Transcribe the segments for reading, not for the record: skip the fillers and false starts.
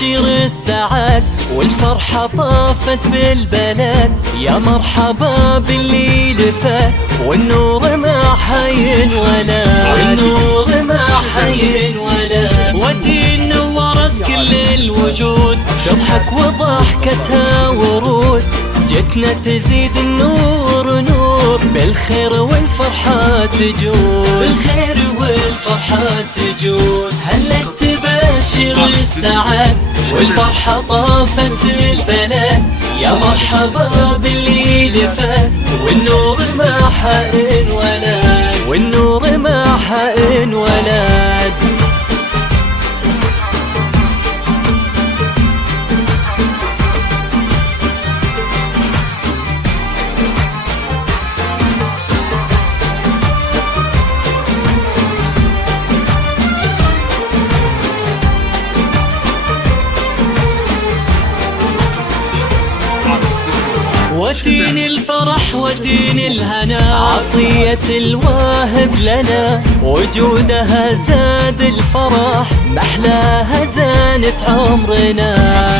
تباشر السعاد والفرحة طافت بالبلد. يا مرحبا باللي لفت والنور ما حينولد، والنور ما حينولد. وتين نورت كل الوجود تضحك وضحكتها ورود. جتنا تزيد النور نور بالخير والفرحة تجود، بالخير والفرحة تجود. هلت تباشر السعاد والفرحة طافت في البلد. يا مرحبا باللي لفت والنور ما حينولد، والنور ما حينولد. وتين الفرح وتين الهنا عطية الواهب لنا. وجودها زاد الفرح محلاها زانت عمرنا،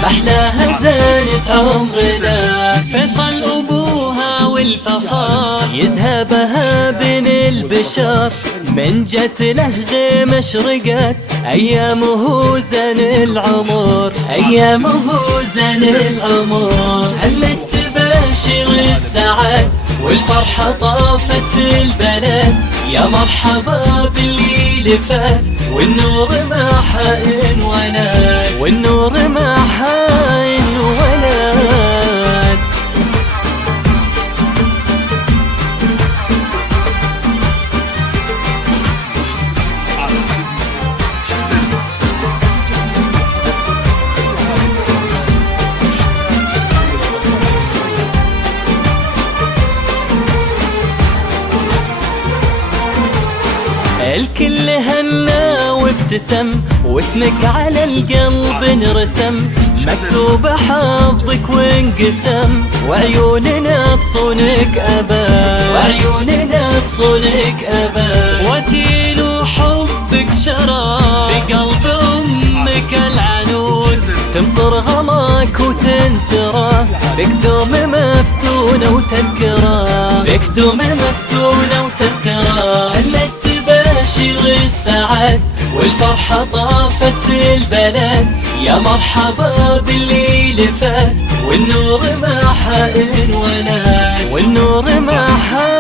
محلاها زانت عمرنا. فيصل أبوها والفخار يزهبها بين البشر. من جت له غيم اشرقت أيامه زن العمر، أيامه زن العمر. هلت تباشر السعاد والفرحة طافت في البلد. يا مرحبا باللي لفت والنور ما حينولد، والنور ما حينولد. الكل هنا وابتسم واسمك على القلب انرسم. مكتوب حظك وانقسم وعيوننا تصونك أبد، وعيوننا تصونك أبد. وتين حبك شراب في قلب أمك العنود. تمطر غلاك وتنثره بكدوم مفتونة وتذكره، بكدوم مفتونة وتذكره. هلت تباشر السعاد والفرحة طافت في البلد. يا مرحبا باللي لفت والنور ما حينولد، والنور ما حينولد.